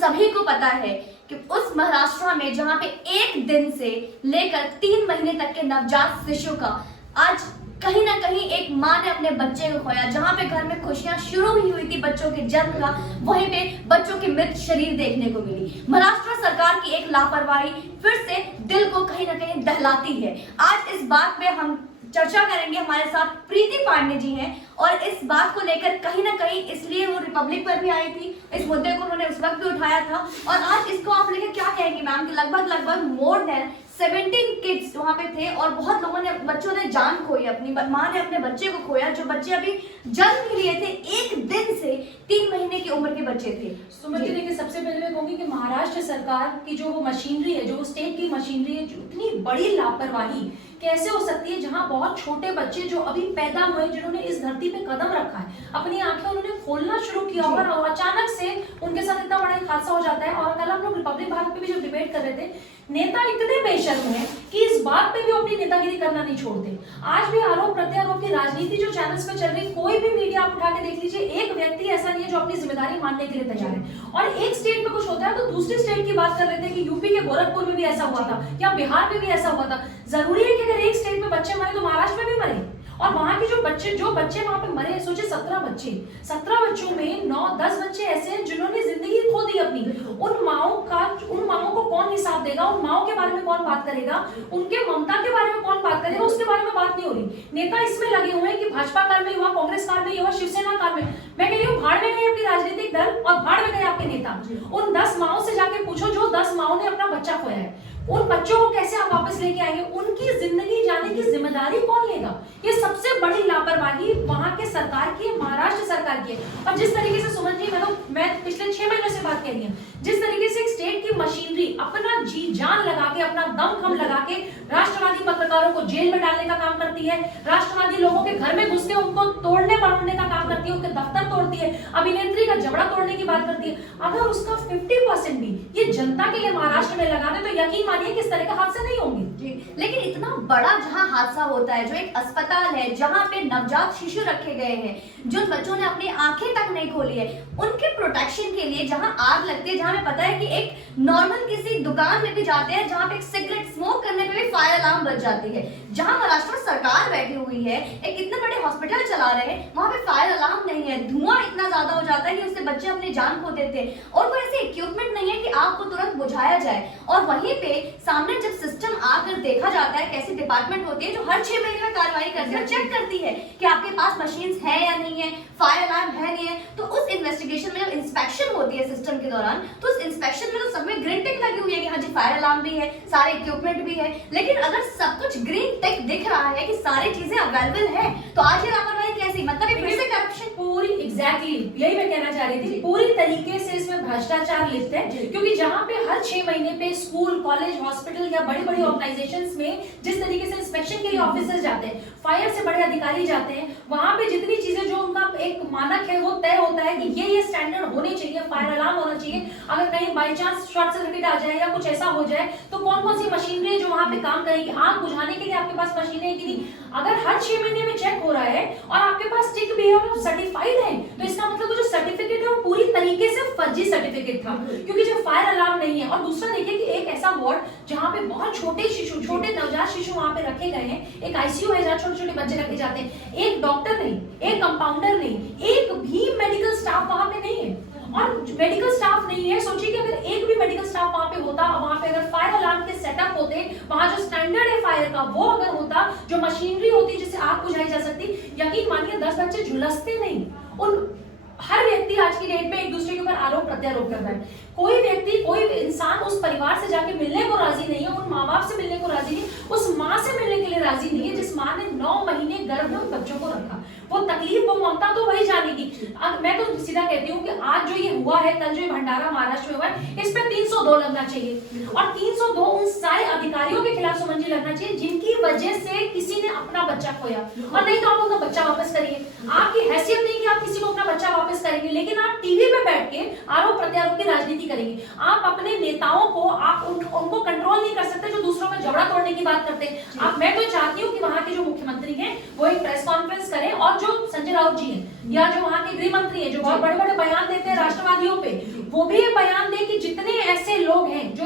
सभी को पता है कि उस महाराष्ट्र में जहां पे एक दिन से लेकर 3 महीने तक के नवजात शिशु का आज कहीं ना कहीं एक माँ ने अपने बच्चे को खोया, जहां पे घर में खुशियां शुरू ही हुई थी बच्चों के जन्म का, वहीं पे बच्चों के मृत शरीर देखने को मिली। महाराष्ट्र सरकार की एक लापरवाही फिर से दिल को कहीं ना कहीं दहलाती है। आज इस बात पे हम चर्चा करेंगे। हमारे साथ प्रीति पांडे जी हैं और इस बात को लेकर कहीं ना कहीं इसलिए वो रिपब्लिक पर भी आई थी, इस मुद्दे को उन्होंने उस वक्त भी उठाया था और आज इसको आप लेकर क्या कहेंगे मैम कि लगभग मोर देन 17 किड्स वहां पे थे और बहुत लोगों ने, बच्चों ने जान खोई, अपनी माँ ने अपने बच्चे को खोया, जो बच्चे अभी जन्म ही लिए थे, एक दिन से 3 महीने की उम्र के बच्चे थे। सुमन जी देखिए, सबसे पहले मैं कहूंगी कि महाराष्ट्र सरकार की जो वो मशीनरी है, जो स्टेट की मशीनरी है, जो इतनी बड़ी लापरवाही कैसे हो सकती है, जहां बहुत छोटे बच्चे जो अभी पैदा हुए, जिन्होंने इस धरती पे कदम रखा है, अपनी आंखें उन्होंने खोलना शुरू किया और अचानक से उनके साथ इतना बड़ा एक हादसा हो जाता है। और कल हम लोग रिपब्लिक भारत पे भी जब डिबेट कर रहे थे, नेता इतने बेशर्म हैं कि इस बात पे भी अपनी नेतागिरी करना नहीं छोड़ते। आज भी आरोप प्रत्यारोप की राजनीति जो चैनल्स पे चल रही, कोई भी मीडिया आप उठा के देख लीजिए, एक व्यक्ति ऐसा नहीं है जो अपनी जिम्मेदारी मानने के लिए तैयार है। और एक स्टेट में कुछ होता है तो दूसरी स्टेट की बात कर रहे थे कि यूपी के गोरखपुर में भी ऐसा हुआ था या बिहार में भी ऐसा हुआ था। जरूरी है कि अगर एक स्टेट में बच्चे मरे तो महाराष्ट्र में भी मरे। और वहां के जो बच्चे वहां पे मरे, सोचे 17 बच्चों में 9-10 बच्चे ऐसे हैं जिन्होंने जिंदगी खो दी अपनी। उन माओं को कौन हिसाब देगा? उन माओं के बारे में कौन बात करेगा? उनके ममता के बारे में कौन बात करेगा? उसके बारे में बात नहीं हो रही। नेता इसमें लगे हुए हैं कि भाजपा काल में हुआ, कांग्रेस काल में हुआ, शिवसेना काल में। मैं कह रही हूँ, भाड़ में गए आपकी राजनीतिक दल और भाड़ में गए आपके नेता। उन 10 माओं से जाके पूछो जो 10 माओं ने अपना बच्चा खोया है, उन बच्चों को कैसे आप वापस लेके आएंगे? उनकी जिंदगी जाने की जिम्मेदारी कौन लेगा? ये सबसे बड़ी लापरवाही वहां के सरकार की है, महाराष्ट्र सरकार की है। और जिस तरीके से सुमन जी, मैं पिछले 6 महीनों से बात कर रही हूँ, जिस तरीके से एक स्टेट की मशीनरी अपना जी जान लगा के, अपना दम खम लगा के राष्ट्रवादी पत्रकारों को जेल में डालने का काम करती है, राष्ट्रवादी लोगों के घर में घुस के उनको तोड़ने मरोड़ने का काम करती है, उनके दफ्तर तोड़ती है, अभिनेत्री का जबड़ा तोड़ने की बात करती है। अगर उसका 50% भी ये जनता के लिए महाराष्ट्र में लगा दे तो यकीन मानिए कि इस तरह का हादसा नहीं होंगे। लेकिन इतना बड़ा जहां हादसा होता है, जो एक अस्पताल है जहां पे नवजात शिशु रखे गए हैं, जो बच्चों ने अपनी आंखें तक नहीं खोली है, उनके प्रोटेक्शन के लिए जहां आग लगती है, जहां हमें पता है कि एक नॉर्मल किसी दुकान में भी जाते हैं जहां पे एक सिगरेट स्मोक करने पे भी फायर अलार्म बज जाती है, जहां महाराष्ट्र सरकार बैठी हुई है, एक इतने बड़े हॉस्पिटल चला रहे हैं, वहां पे फायर अलार्म नहीं है, धुआं इतना ज्यादा हो जाता है कि उससे बच्चे अपनी जान खो देते हैं और कोई ऐसे इक्विपमेंट नहीं है कि आग को तुरंत बुझाया जाए। और वहीं पे सामने जब सिस्टम आकर देखा जाता है, कैसी डिपार्टमेंट होती है जो हर 6 महीने में कार्रवाई करती है, चेक करती है कि आपके पास मशीन्स है या नहीं है, फायर अलार्म है नहीं है, तो उस इन्वेस्टिगेशन में जब इंस्पेक्शन होती है सिस्टम के दौरान, तो उस इंस्पेक्शन में तो सब में ग्रीन टिक लगी हुई है कि हाँ जी फायर अलार्म भी है, सारे इक्विपमेंट भी है। लेकिन अगर सब कुछ ग्रीन टिक दिख रहा है कि सारी चीजें अवेलेबल है, तो आज ये लापरवाही कैसी? मतलब ये फिर से करप्शन। पूरी एग्जैक्टली यही मैं कहना चाह रही थी, पूरी तरीके से इसमें भ्रष्टाचार लिप्त है। क्योंकि जहां पे हर 6 महीने पे स्कूल, कॉलेज, हॉस्पिटल या बड़ी बड़ी ऑर्गेनाइजेशंस में जिस तरीके से इंस्पेक्शन के लिए ऑफिसर्स जाते हैं, फायर से बड़े अधिकारी जाते हैं, वहां पे जितनी चीजें जो उनका एक मानक है वो तय होता है कि ये स्टैंडर्ड होने चाहिए, फायर अलार्म होना चाहिए, अगर कहीं बाई चांस शॉर्ट सर्किट आ जाए या कुछ ऐसा हो जाए तो कौन कौन सी मशीनरी है जो वहां पे काम करेगी, आग बुझाने के लिए आपके पास मशीनें हैं कि नहीं। अगर हर 6 महीने में चेक हो रहा है और आपके पास टिक भी है और आप सर्टिफाइड है, तो इसका मतलब वो जो सर्टिफिकेट है वो पूरी तरीके से फर्जी सर्टिफिकेट था, क्योंकि जो फायर अलार्म नहीं है। और दूसरा देखिए कि एक ऐसा वार्ड जहां पे बहुत छोटे शिशु, छोटे नवजात शिशु वहां पे रखे गए हैं, एक आईसीयू है जहां छोटे छोटे बच्चे रखे जाते हैं, एक डॉक्टर नहीं, एक कंपाउंडर नहीं, एक भी मेडिकल स्टाफ वहां पे नहीं है। और मेडिकल स्टाफ नहीं है, सोचिए कि अगर एक भी मेडिकल स्टाफ वहां पे होता, वहां पे अगर फायर अलार्म के सेटअप होते, वहां जो स्टैंडर्ड है फायर का वो अगर होता, जो मशीनरी होती जिससे आग बुझाई जा सकती, यकीन मानिए 10 बच्चे झुलसते नहीं। उन हर व्यक्ति आज की डेट में एक दूसरे के ऊपर आरोप प्रत्यारोप कर रहा है। कोई व्यक्ति, कोई इंसान उस परिवार से जाके मिलने को राजी नहीं है, उन माँ बाप से मिलने को राजी नहीं, उस माँ से मिलने के लिए राजी नहीं है जिस माँ ने 9 महीने गर्भ में बच्चों को रखा। वो तकलीफ, वो ममता तो वही जानेगी। मैं तो सीधा कहती हूँ कि आज जो ये हुआ है, कल जो ये भंडारा महाराष्ट्र में हुआ है, इस पे 302 लगना चाहिए और 302 उन सारे अधिकारियों के खिलाफ सुमन जी लगना चाहिए जिनकी वजह से किसी ने अपना बच्चा खोया। और नहीं तो आप उनका बच्चा वापस करिए, आपकी हैसियत नहीं कि आप किसी को अपना बच्चा वापस करेंगे, लेकिन आप टीवी पे बैठ के आरोप प्रत्यारोप की राजनीति करेंगे। आप अपने नेताओं को, आप उनको कंट्रोल नहीं कर सकते जो दूसरों का जबड़ा तोड़ने की बात करते हैं। मैं तो चाहती हूँ कि वहां के जो मुख्यमंत्री हैं वो एक प्रेस कॉन्फ्रेंस करें और जो संजय राउत जी हैं या जो वहां के गृह मंत्री हैं जो बहुत बड़े बड़े बयान देते हैं राष्ट्रवादियों पे, वो भी ये बयान दे कि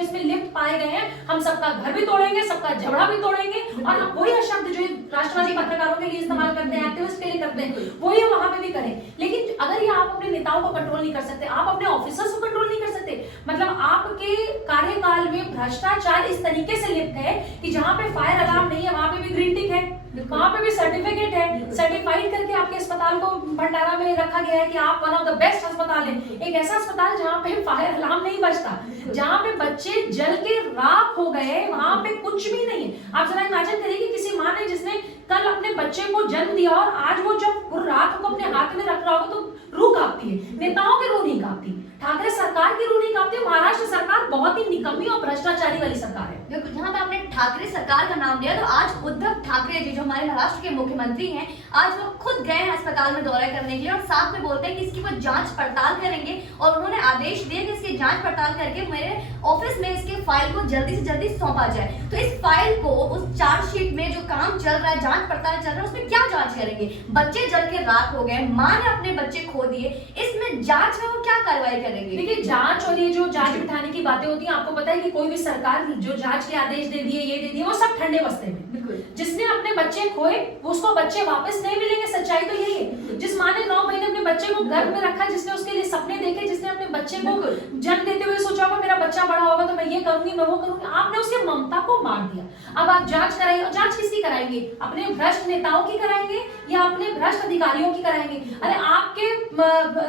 इसमें लिप्त पाए गए हैं, हम सबका घर भी तोड़ेंगे, सबका झगड़ा भी तोड़ेंगे, और हम वही शब्द जो राष्ट्रवादी पत्रकारों के लिए इस्तेमाल करते हैं, एक्टिविस्ट के लिए करते हैं, वही वहां पे भी करें। लेकिन अगर ये आप अपने नेताओं को कंट्रोल नहीं कर सकते, आप अपने ऑफिसर्स को कंट्रोल नहीं कर सकते, मतलब आपके कार्यकाल में भ्रष्टाचार इस तरीके से लिप्त है कि जहां पे फायर अलार्म नहीं है वहां पे भी ग्रीन टिक है, वहां पे भी सर्टिफिकेट है, सर्टिफाइड करके आपके अस्पताल को भंडारा में रखा गया है कि आप वन ऑफ द बेस्ट अस्पताल है। एक ऐसा अस्पताल जहां पे फायर अलार्म नहीं बजता, जहां पे बच्चे जल के राख हो गए, वहां पे कुछ भी नहीं है। आप जरा इमेजिन करिए कि किसी माँ ने जिसने कल अपने बच्चे को जन्म दिया और आज वो जब राख को अपने हाथ में रख रहा होगा तो रूह कांपती है, नेताओं की रूह नहीं कांपती, ठाकरे सरकार की रूह नहीं कांपती। महाराष्ट्र सरकार बहुत ही निकम्मी और भ्रष्टाचारी वाली सरकार है। बिल्कुल, जहाँ पे आपने ठाकरे सरकार का नाम लिया, तो आज उद्धव ठाकरे जी जो हमारे महाराष्ट्र के मुख्यमंत्री हैं, आज वो खुद गए हैं अस्पताल में दौरा करने के लिए और साथ में बोलते हैं कि इसकी वो जांच पड़ताल करेंगे और उन्होंने आदेश दिए कि इसकी जांच पड़ताल करके मेरे ऑफिस में इसके फाइल को जल्दी से जल्दी सौंपा जाए। तो इस फाइल को, उस चार्जशीट में जो काम चल रहा है, जांच पड़ताल चल रहा है, उसमें क्या जांच करेंगे? बच्चे जल के राख हो गए, माँ ने अपने बच्चे खो दिए, इसमें जांच में वो क्या कार्रवाई करेंगे? देखिए, जांच और ये जो जांच बिठाने की बातें होती हैं, आपको पता है कि कोई भी सरकार जो जांच के आदेश दे दिए, ये दे दिए, वो सब ठंडे बस्ते में। बिल्कुल, जिसने अपने बच्चे खोए उसको बच्चे वापस नहीं मिलेंगे, सच्चाई तो यही है। जिस माँ ने 9 महीने अपने बच्चे को गर्भ में रखा, जिसने उसके लिए सपने देखे, जिसने अपने बच्चे को जन्म देते हुए सोचा होगा मेरा बच्चा बड़ा होगा तो मैं ये करूंगी, मैं वो करूंगी, आपने उसके ममता को मार दिया। अब आप जांच कराइए, जांच किसकी कराएंगे? अपने भ्रष्ट नेताओं की कराएंगे या अपने भ्रष्ट अधिकारियों की कराएंगे? अरे आपके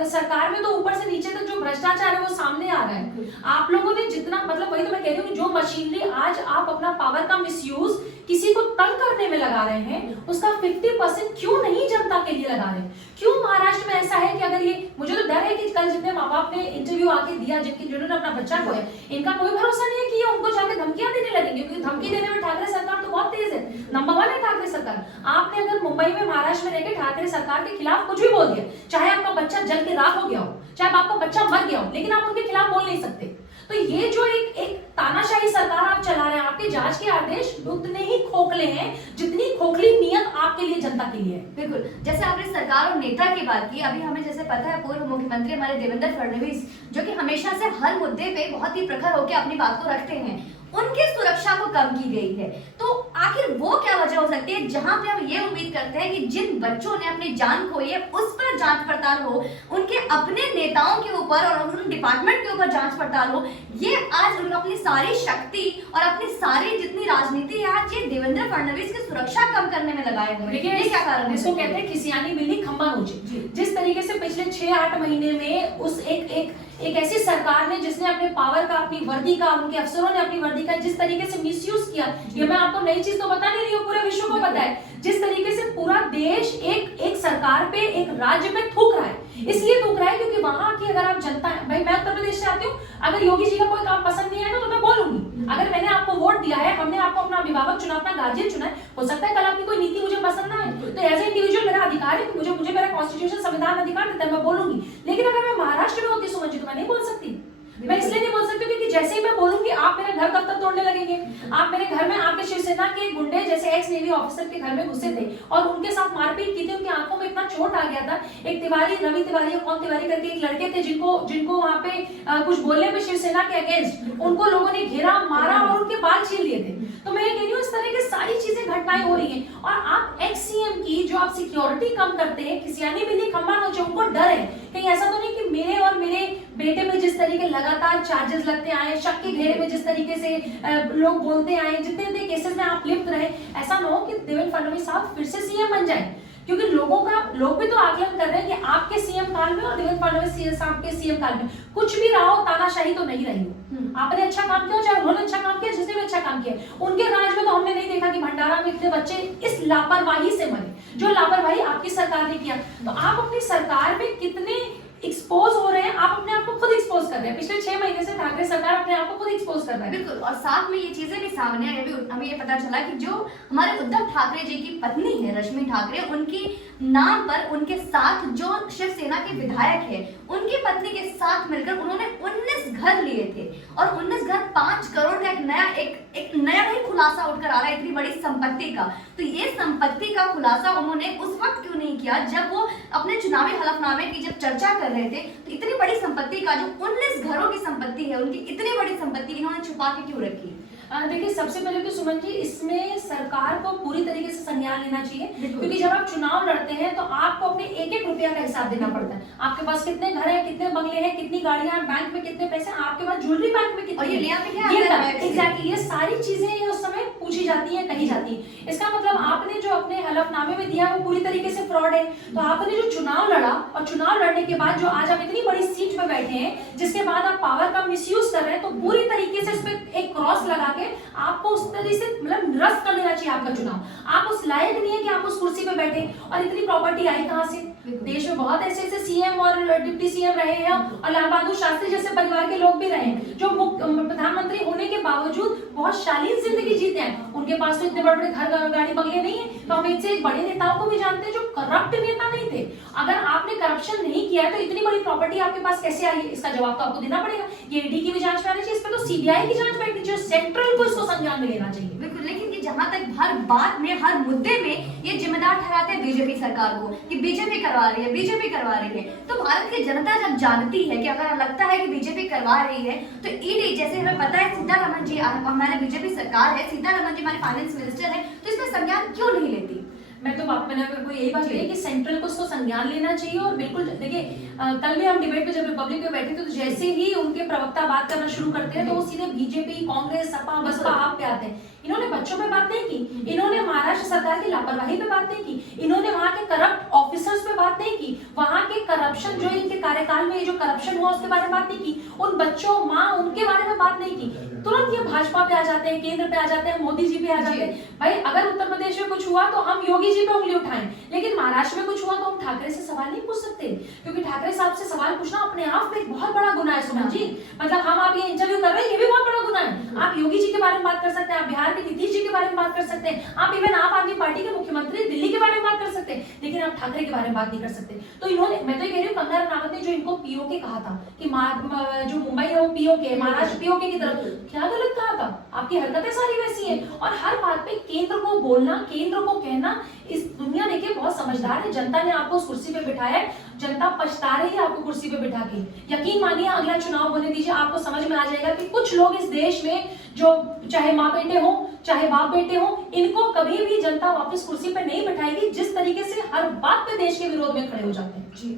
सरकार में तो ऊपर से नीचे तक जो भ्रष्टाचार है वो सामने आ रहा है। आप लोगों ने जितना, मतलब वही तो मैं कह रही हूँ कि जो मशीनरी आज आप अपना पावर का मिसयूज किसी को तंग करने में लगा रहे हैं, उसका 50% क्यों नहीं जनता के लिए लगा रहे हैं? क्यों महाराष्ट्र में ऐसा है कि अगर ये, मुझे तो डर है कि कल जितने माँ बाप ने इंटरव्यू आके दिया, जिन्होंने अपना बच्चा खोया, इनका कोई भरोसा नहीं है कि ये उनको जाके धमकियां देने लगेंगे, क्योंकि धमकी देने में ठाकरे सरकार तो बहुत तेज है, नंबर 1 है ठाकरे सरकार। आपने अगर मुंबई में, महाराष्ट्र में रहकर ठाकरे सरकार के खिलाफ कुछ भी बोल दिया, चाहे आपका बच्चा जल के राख हो गया हो, चाहे आपका बच्चा मर गया हो, लेकिन आप उनके खिलाफ बोल नहीं सकते। तो ये जो एक तानाशाही सरकार आप चला रहे हैं, आपके जांच के आदेश उतने ही खोखले हैं जितनी खोखली नियत आपके लिए, जनता के लिए है। बिल्कुल, जैसे आपने सरकार और नेता की बात की, अभी हमें जैसे पता है पूर्व मुख्यमंत्री हमारे देवेंद्र फडणवीस, जो कि हमेशा से हर मुद्दे पे बहुत ही प्रखर होकर अपनी बात को रखते हैं, उनकी सुरक्षा को कम की गई है। तो आखिर वो क्या वजह हो सकती है जहां पे हम ये उम्मीद करते हैं कि जिन बच्चों ने अपनी जान खोई है उस पर जांच पड़ताल हो, उनके अपने नेताओं के ऊपर और उन डिपार्टमेंट के ऊपर जांच पड़ताल हो, ये आज उन अपनी सारी शक्ति और अपनी सारी जितनी राजनीति है आज ये देवेंद्र फडणवीस की सुरक्षा कम करने में लगाए हुए हैं। ये क्या कारण है? इसको कहते हैं खिसियानी बिल्ली खंबा नोचे। जिस तरीके से पिछले 6-8 महीने में उस एक ऐसी सरकार ने जिसने अपने पावर का, अपनी वर्दी का, उनके अफसरों ने अपनी वर्दी का जिस तरीके से मिसयूज किया, ये मैं आपको नई चीज तो बता नहीं रही हूँ, पूरे विश्व को पता है। जिस तरीके से पूरा देश एक सरकार पे, एक राज्य पे थूक रहा है, इसलिए थूक रहा है क्योंकि वहां की अगर आप जनता है, भाई मैं उत्तर प्रदेश से आती हूँ, अगर योगी जी का कोई काम पसंद नहीं आएगा तो मैं बोलूंगी। अगर मैंने आपको वोट दिया है, हमने आपको अपना अभिभावक चुना, अपना गार्जियन चुना है, हो सकता है कल आपकी कोई नीति मुझे पसंद ना आए, तो एज ए इंडिविजुअल मेरा अधिकार है कि मुझे मेरा कॉन्स्टिट्यूशन, संविधान अधिकार देता है, मैं बोलूंगी। लेकिन अगर मैं महाराष्ट्र में होती सुमन जी तो मैं नहीं बोल सकती। मैं इसलिए नहीं बोल सकती क्योंकि जैसे ही मैं बोलूंगी आप मेरे घर दफ्तर तोड़ने लगेंगे। आप मेरे घर में आपके शिवसेना के गुंडे जैसे एक्स नेवी ऑफिसर के घर में घुसे थे और उनके साथ मारपीट की थी, उनकी आंखों में इतना चोट आ गया था। एक तिवारी, रवि तिवारी, कौन तिवारी करके एक लड़के थे जिनको वहां पे कुछ बोलने में शिवसेना के अगेंस्ट, उनको लोगों ने घेरा, मारा और उनके बाल छील लिए थे। तो मैं ये कह रही हूँ इस तरह की सारी चीजें, घटनाएं हो रही हैं और आप एक्स सीएम की जो आप सिक्योरिटी कम करते हैं, खिसियानी बिल्ली खंबा नोचे, उनको डर है कहीं ऐसा तो नहीं कि मेरे और मेरे बेटे में जिस तरीके लगातार चार्जेस लगते आए, शक के घेरे में जिस तरीके से लोग बोलते आए, जितने केसेस में आप लिप्त रहे, ऐसा ना हो कि देवेंद्र फडणवीस साहब फिर से सीएम बन जाए। क्योंकि लोग भी तो आकलन कर रहे हैं कि आपके सीएम काल में और देवेंद्र फडणवीस साहब के सीएम काल में कुछ भी रहा हो, तानाशाही तो नहीं रही हो। आपने अच्छा काम किया, चाहे उन्होंने अच्छा काम किया, जिसने भी अच्छा काम किया, उनके राज में तो हमने नहीं देखा कि भंडारा में इतने बच्चे इस लापरवाही से मरे, जो लापरवाही आपकी सरकार ने किया। तो आप अपनी सरकार में कितने एक्सपोज हो रहे हैं, आप अपने आप को खुद एक्सपोज कर रहे हैं। पिछले 6 महीने से ठाकरे सरकार अपने आप को खुद एक्सपोज कर रहा है। बिल्कुल, और साथ में ये चीजें भी सामने आई, हमें ये पता चला कि जो हमारे उद्धव ठाकरे जी की पत्नी है रश्मि ठाकरे, उनकी नाम पर उनके साथ जो शिवसेना के विधायक है, उनकी पत्नी के साथ मिलकर उन्होंने 19 घर लिए थे और 19 घर 5 करोड़ का एक नया ही खुलासा उठकर आ रहा है इतनी बड़ी संपत्ति का। तो ये संपत्ति का खुलासा उन्होंने उस वक्त क्यों नहीं किया जब वो अपने चुनावी हलफनामे की जब चर्चा कर रहे थे? तो इतनी बड़ी संपत्ति का, जो 19 घरों की संपत्ति संपत्ति है उनकी, इतनी बड़ी संपत्ति इन्होंने छुपा के क्यों रखी? देखिए, सबसे पहले तो सुमन जी, इसमें सरकार को पूरी तरीके से संज्ञान लेना चाहिए, बिल्कुल। क्योंकि जब आप चुनाव लड़ते हैं तो आपको अपने एक एक रुपया का हिसाब देना पड़ता है। आपके पास कितने घर हैं, कितने बंगले हैं, कितनी गाड़ियां हैं, बैंक में कितने पैसे, आपके पास ज्वेलरी बैंक में और कितनी ये है, लिया भी क्या ये अंदर बैग से? एग्जैक्टली ये सारी चीजें ये उस समय पूछी जाती है, कही जाती है। इसका मतलब आपने जो अपने हलफनामे में दिया वो पूरी तरीके से फ्रॉड है। तो आपने जो चुनाव लड़ा और चुनाव लड़ने के बाद जो आज आप इतनी बड़ी सीट पे बैठे हैं, जिसके बाद आप पावर का मिसयूज कर रहे हैं, तो पूरी तरीके से इस पे एक क्रॉस लगा के आपको उस तरह से मतलब निरस्त कर देना चाहिए आपका चुनाव। आप उस लायक नहीं है कि आप उस कुर्सी पे बैठे। और इतनी प्रॉपर्टी आई कहां से? देश में बहुत ऐसे ऐसे सीएम और डिप्टी सीएम रहे हैं और लाल बहादुर शास्त्री जैसे परिवार के लोग भी रहे हैं, जो प्रधानमंत्री होने के बावजूद बहुत शालीन जिंदगी जीते हैं। उनके पास तो इतने बड़े बड़े घर गाड़ी बंगले नहीं है। तो हम इनसे बड़े नेताओं को भी जानते हैं जो करप्ट नेता नहीं थे। अगर आपने करप्शन नहीं किया है तो इतनी बड़ी प्रॉपर्टी आपके पास कैसे आई है? इसका जवाब तो आपको देना पड़ेगा। ये ईडी की भी जांच में आनी चाहिए, इस पे तो सीबीआई की जांच बैठनी चाहिए, सेंट्रल को इसको संज्ञान में लेना चाहिए। बिल्कुल, लेकिन कि जहां तक हर बात में, हर मुद्दे में ये जिम्मेदार ठहराते हैं बीजेपी सरकार को कि बीजेपी करवा रही है, बीजेपी करवा रही है। तो भारत की जनता जब जानती है कि अगर लगता है कि बीजेपी करवा रही है, तो ईडी, जैसे हमें पता है सीतारमण जी हमारे बीजेपी सरकार है, सीतारमण जी हमारे फाइनेंस मिनिस्टर है, तो इसमें संज्ञान क्यों नहीं लेती? मैंने यही बात कही कि सेंट्रल को उसको संज्ञान लेना चाहिए। और बिल्कुल देखिए, कल भी हम डिबेट पे जब रिपब्लिक पे बैठे थे तो जैसे ही उनके प्रवक्ता बात करना शुरू करते हैं तो वो सीधे बीजेपी, कांग्रेस, सपा, बसपा, आप पे आते हैं। इन्होंने बच्चों पे बात नहीं की, इन्होंने महाराष्ट्र सरकार की लापरवाही पे बात नहीं की, इन्होंने वहां के करप्ट ऑफिसर्स पे बात नहीं की, वहां के करप्शन जो इनके कार्यकाल में जो करप्शन हुआ उसके बारे में बात नहीं की, उन बच्चों, माँ, उनके बारे में बात नहीं की। तुरंत ये भाजपा पे आ जाते हैं, केंद्र पे आ जाते हैं, मोदी जी पे आ जाते हैं। भाई, अगर उत्तर प्रदेश में कुछ हुआ तो हम योगी जी पे उंगली उठाएं, लेकिन महाराष्ट्र में कुछ हुआ तो हम ठाकरे से सवाल नहीं पूछ सकते, क्योंकि ठाकरे साहब से सवाल पूछना अपने आप में एक बहुत बड़ा गुनाह है सुमन जी। मतलब हम आप ये इंटरव्यू कर रहे हैं, ये भी बहुत बड़ा गुनाह है। आप योगी जी के बारे में बात कर सकते हैं, आप बिहार के नीतीश जी के बारे में बात कर सकते हैं, आप इवन आप आदमी पार्टी के मुख्यमंत्री दिल्ली के बारे में बात कर सकते हैं, लेकिन आप ठाकरे के बारे में बात नहीं कर सकते। तो इन्होंने, मैं तो ये कह रही हूँ, कंगना रनावत ने जो इनको पीओके कहा था कि जो मुंबई है वो पीओके, महाराष्ट्र पीओके की तरफ, क्या गलत कहा था? आपकी हरकतें सारी वैसी हैं। और हर बात पे केंद्र को बोलना, केंद्र को कहना, इस दुनिया देखिए बहुत समझदार है। जनता ने आपको उस कुर्सी पे बिठाया है, जनता पछता रही है आपको कुर्सी पे बिठा के। यकीन मानिए, अगला चुनाव होने दीजिए, आपको समझ में आ जाएगा कि कुछ लोग इस देश में, जो चाहे माँ बेटे हो चाहे बाप बेटे हो, इनको कभी भी जनता वापस कुर्सी पे नहीं बिठाएगी, जिस तरीके से हर बात पे देश के विरोध में खड़े हो जाते हैं। जी,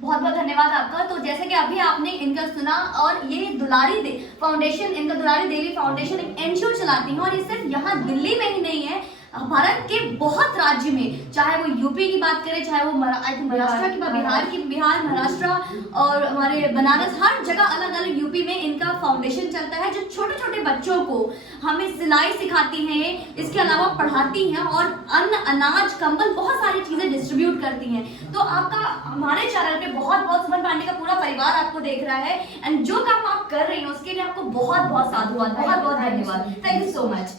बहुत बहुत धन्यवाद आपका। तो जैसे कि अभी आपने इनका सुना, और ये दुलारी फाउंडेशन, इनका दुलारी देवी फाउंडेशन एक एनजीओ चलाती है, और ये सिर्फ यहाँ दिल्ली में ही नहीं है, भारत के बहुत राज्य में, चाहे वो यूपी की बात करें, चाहे वो महाराष्ट्र की, बिहार, महाराष्ट्र और हमारे बनारस, हर जगह अलग अलग यूपी में इनका फाउंडेशन चलता है, जो छोटे छोटे बच्चों को हमें सिलाई सिखाती हैं, इसके अलावा पढ़ाती हैं और अन्न, अनाज, कंबल, बहुत सारी चीजें डिस्ट्रीब्यूट करती हैं। तो आपका हमारे चैनल पे बहुत बहुत, सुमन पांडे का पूरा परिवार आपको देख रहा है, एंड जो काम आप कर रही हैं उसके लिए आपको बहुत बहुत साधुवाद, बहुत बहुत धन्यवाद। Thank you so much.